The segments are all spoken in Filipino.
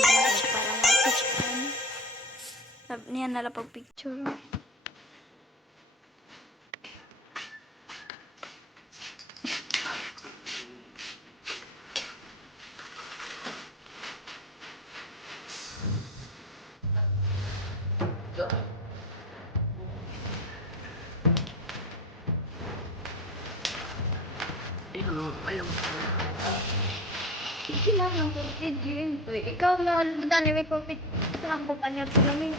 para ma-picture. Sabi niya nala pag-picture. Kailangan ko i-gym. Ikaw na, dali may pag-picture ng kumpanya ko namin.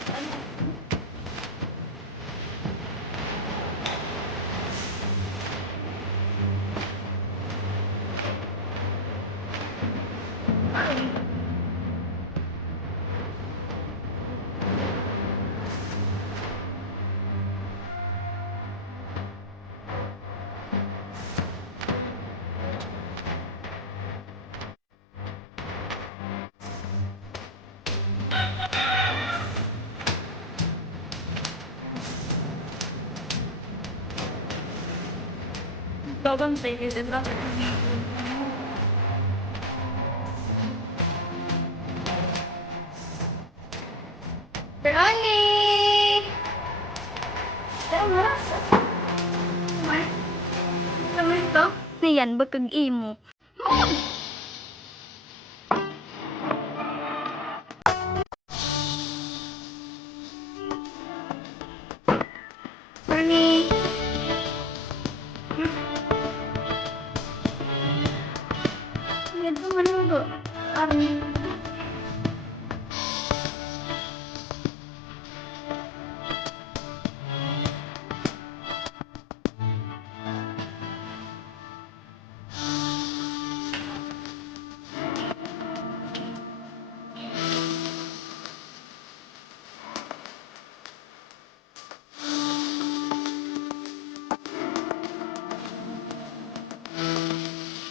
Sobrang sige, diba? Ronnie! Tama? Tama ito? Yan, bakag imo. Ronnie! Yan po manugo.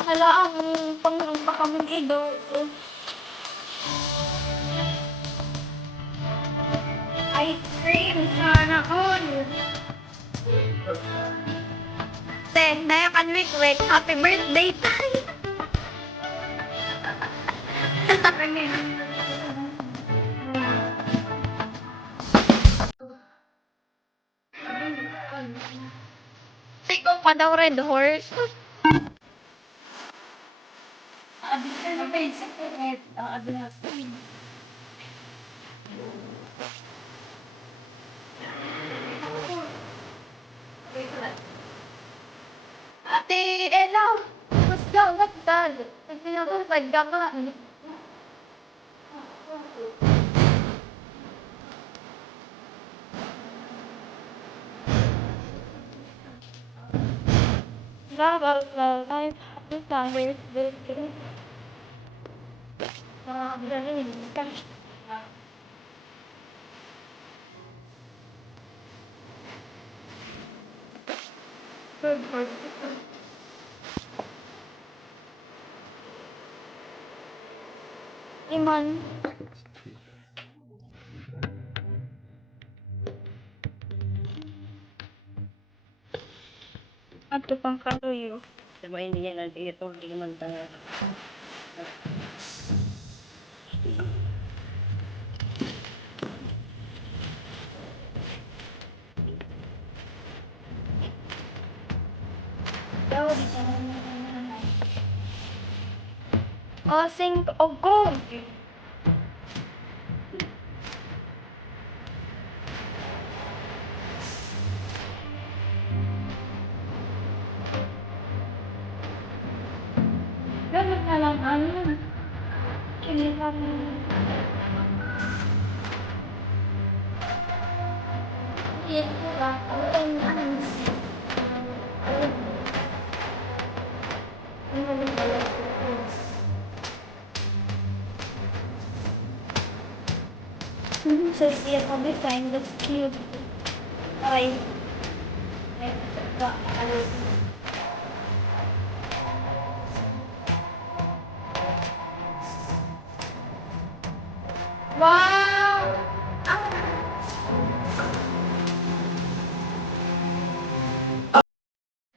Hala, ang pangang pa kaming ido. Ice cream sana all. Te, daya kan wik-wik. Happy birthday tayo. Ikaw pa daw, Red Horse. Ano pa yun sa pet? Ano na po yun? Ate, Ella! Mas daw, nagdal. Nagdinatupad ka ka. Life, this time is this. Iman. Ato pang kaluyo. Diba hindi yan nandito, hindi naman tayo. Sing og gold. Ganun na lang, ano? Kinilang. Yes, diba? Ang ano? So, yeah, probably find that's cute. Okay. Wow!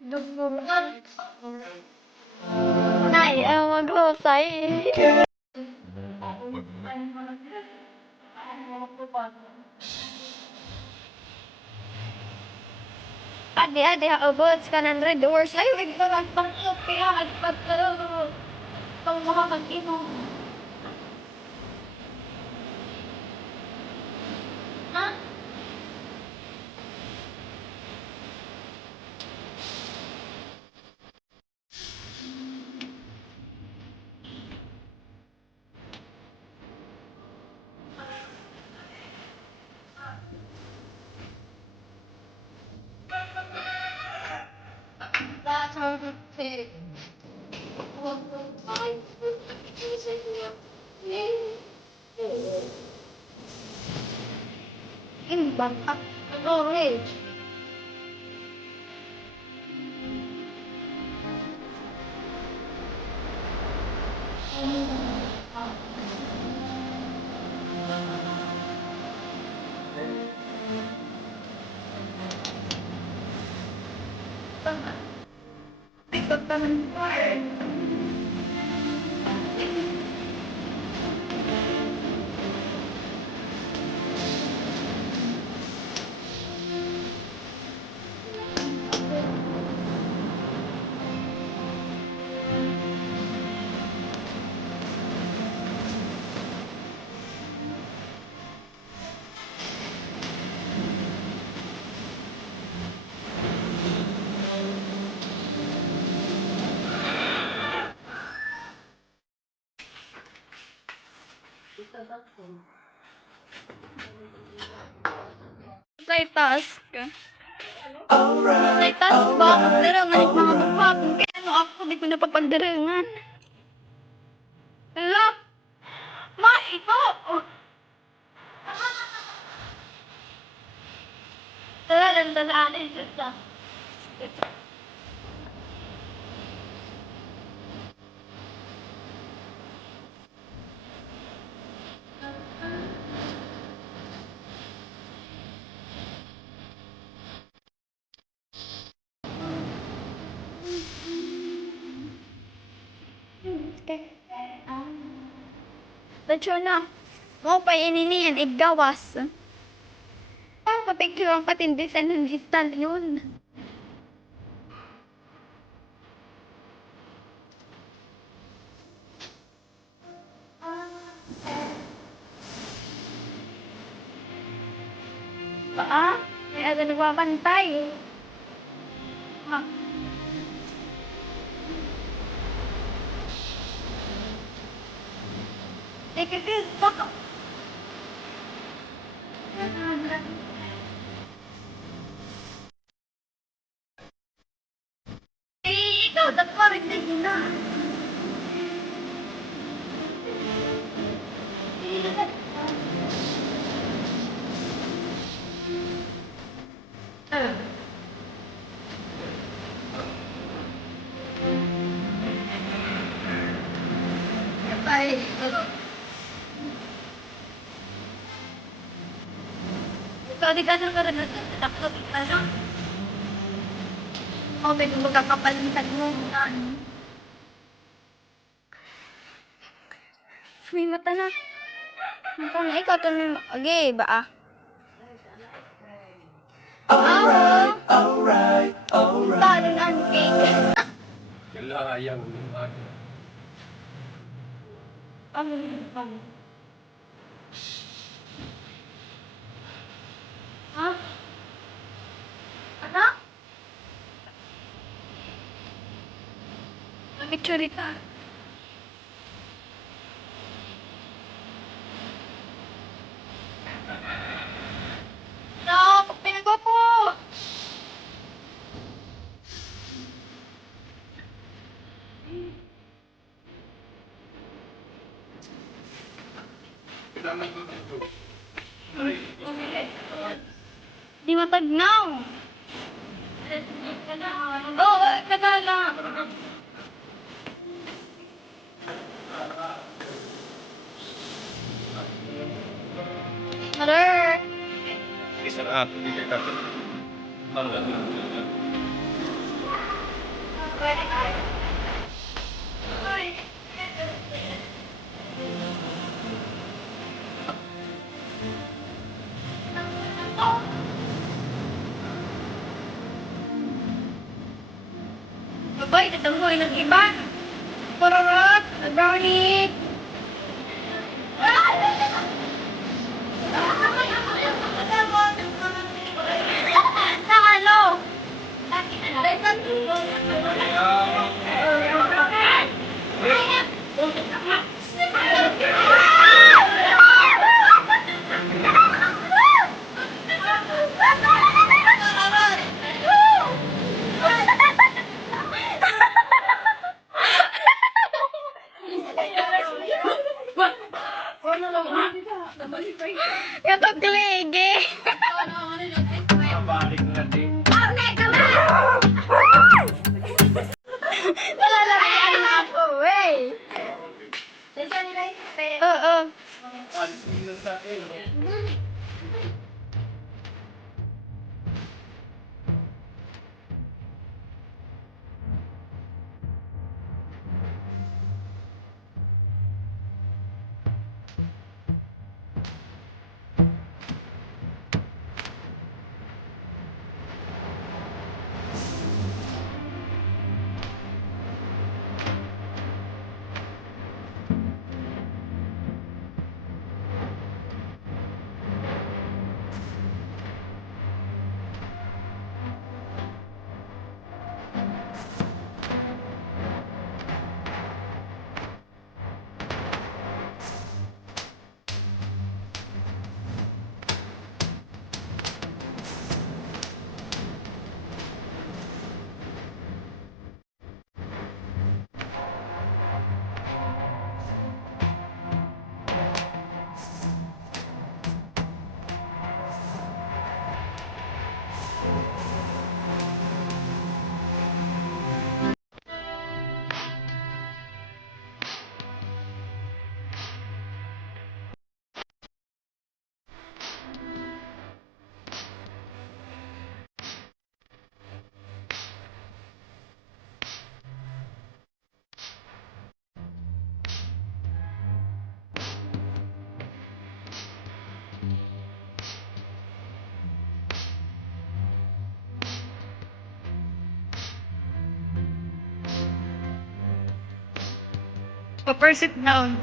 Dugdugan. Nay, mag-usay. Adi-adi abot ka ng red doors. Ay, nagbalag pang kaya agpagtalo. Pang makakag-inom. Ha? That's how it Imbang at orange. Ito tanong pa eh. Multitask. Multitask ba ako darangan at mga pagpapong kaya ano ako di ko napapagdarangan. Hala! Ma, ito! Tara, landalaan ito. Medyo na. Mo pa ininiyan, igawas. Parang kapicture ang patindisan ng digital yun. May ano nagpapantay. Ha? Teka, baka. Ikaw, dapat rin na. Bye. Ikaw, di ka na karanasan sa takot. Ano? O, may magkakapalitan mo. May mata na. Mata na. Ikaw, ito na. Okay, ba ah? Alright. Talon ang cake. Kailangan Ano? Ha? Anak? Picture kita. No, pinag po. Di matagnaw. Oh, katala. Mother. Isang ato dito ka. Ay. Ay, tatanggoy ng iba. Pararot! Brownie! Sa ano? Yung tuklege. Mabalik na din. Nalalaki na ako, wey. Oo. Alis din lang sa akin. Pa-sit down.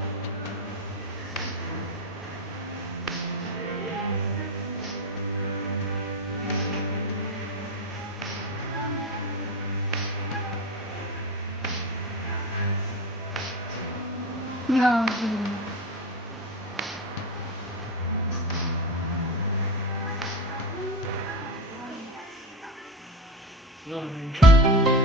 No. No.